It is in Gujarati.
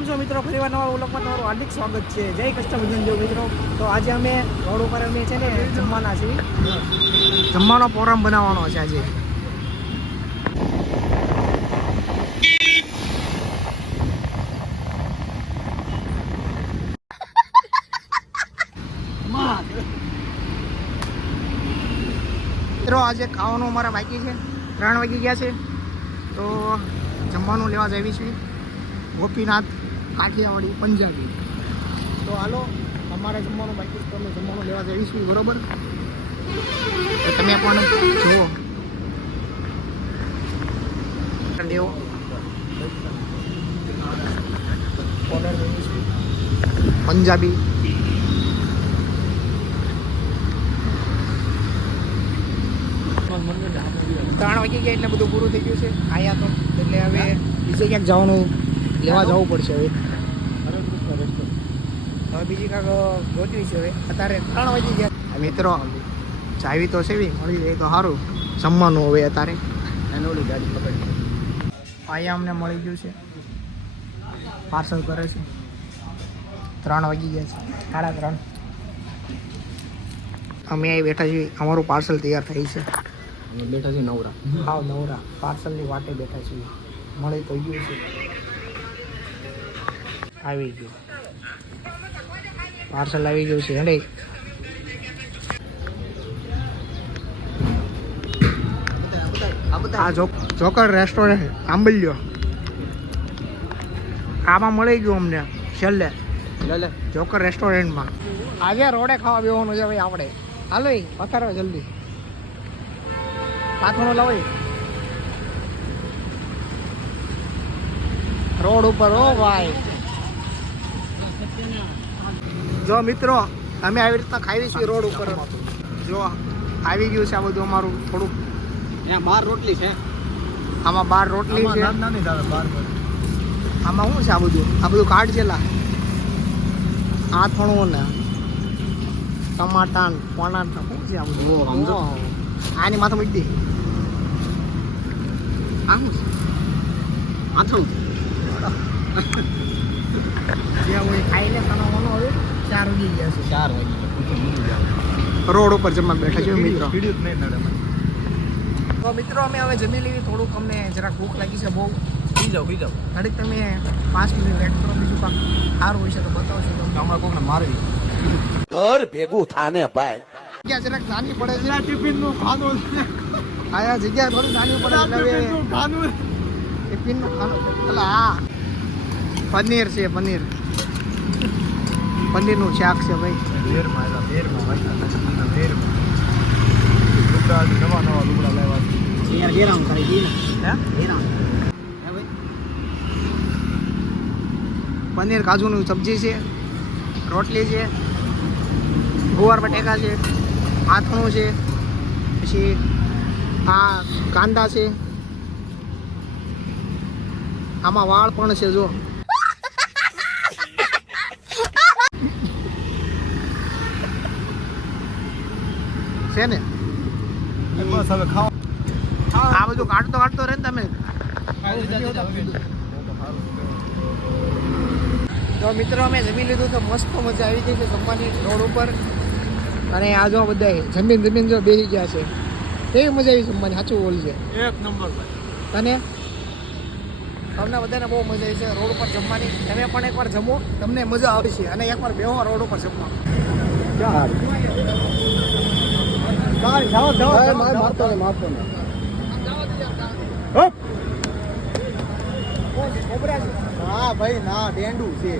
કેમ છો મિત્રો? ફરીવાર નવા વ્લોગમાં તમારું હાર્દિક સ્વાગત છે. જય કષ્ટભંજન દેવ મિત્રો. તો આજે અમે રોડ ઉપર અમે છે ને જમવાના છીએ. જમવાનો પ્રોગ્રામ બનાવવાનો છે આજે. મિત્રો આજે ખાવાનું અમારા બાકી છે. 3 વાગી ગયા છે તો જમવાનું લેવા જઈએ છીએ. ગોપીનાથ કાઠિયાવાડી પંજાબી. તો હાલો અમારે જમવાનું બાકી તો અમે જમવાનું લેવા જઈએ છીએ, બરોબર? તો તમે પણ જુઓ લેવો ઓર્ડર કરીએ છીએ પંજાબી. 3 વાગી ગયા એટલે બધું પૂરું થઈ ગયું છે આયા તો. એટલે હવે બીજે ક્યાંક જવાનું લેવા જવું પડશે. હવે બીજી કાંઈક ગોતવી છે. હવે અત્યારે 3 વાગી ગયા મિત્રો. ચાવી તો છે બી મળી જાય તો સારું. જમવાનું હવે અત્યારે એને ઓલી ગાડી પકડી આયા અમને મળી ગયું છે. પાર્સલ કરે છે. 3 વાગી ગયા છે, 3:30. અમે અહીં બેઠા છીએ. અમારું પાર્સલ તૈયાર થઈ છે. બેઠા છે નવરા. હાવ નવરા પાર્સલની વાટે બેઠા છીએ. મળી તો ગયું છે. આવી ગયું પાર્સલ, આવી ગયું છે. હેડે આ જોકર રેસ્ટોરન્ટ આંબલ્યો આમાં મળી ગયું અમને છેલ્લે. જોકર રેસ્ટોરન્ટમાં આજે રોડે ખાવા બેવાનું છે ભાઈ આપણે. હાલો પથારો જલ્દી પાથણો લાવો રોડ ઉપર. ઓ ભાઈ જો મિત્રો અમે આવી રીતના ખાવી છીએ રોડ ઉપર. જો આવી ગયું છે આ બધું અમારું. થોડુંક ત્યાં 12 રોટલી છે. આમાં 12 રોટલી છે. આમાં શું છે આ બધું? આ બધું કાર્ડ છે લા. આથણું ને ટમાટા પણાટા શું છે આ બધું? આની માથે મૂકી દે. આ શું છે? આથણું જે હોય ખાઈને ખાવાનું. હવે 4 વાગી ગયા છે. 4 વાગે રોડ ઉપર જમવા બેઠા છે મિત્રો. તો મિત્રો અમે હવે જમી લેવી. થોડુંક અમને જરાક ભૂખ લાગી છે બહુ. પી જાઓ ઘડીક તમે 5 મિનિટ વેટ કરો. બીજું કામ સારું હોય છે તો બતાવશો. હમણાં કોકને મારવી ઘર ભેગું થાને ભાઈ. જગ્યા જરાક નાની પડે છે. ટિફિનનું ખાનું આયા જગ્યા થોડી નાની પડે એટલે ટિફિનનું ખાનું. એટલે હા પનીર છે. પનીરનું શાક છે ભાઈ. નવા લુગડા લાવ્યા. પનીર કાજુનું સબ્જી છે, રોટલી છે, ગુવાર બટેકા છે, આથણું છે, પછી આ કાંદા છે, આમાં વાળ પણ છે. જો છે ને બસ હવે ખાવા. આ બધું કાઢતો રહે ને તમે. તો મિત્રો અમે જમી લીધું તો મસ્ત મજા આવી ગઈ છે જમવાની રોડ ઉપર. અને આ જો બધા જમીન જો બેસી ગયા છે. કેવી મજા આવી જમવાની? સાચું બોલજે. એક નંબર ભાઈ. અને તમને બધાને બહુ મજા આવી છે રોડ ઉપર જમવાની. તમે પણ એકવાર જમો, તમને મજા આવશે. અને એકવાર બેહો રોડ ઉપર જમવા. મારતો ને હા ભાઈ ના ડેન્ડું છે.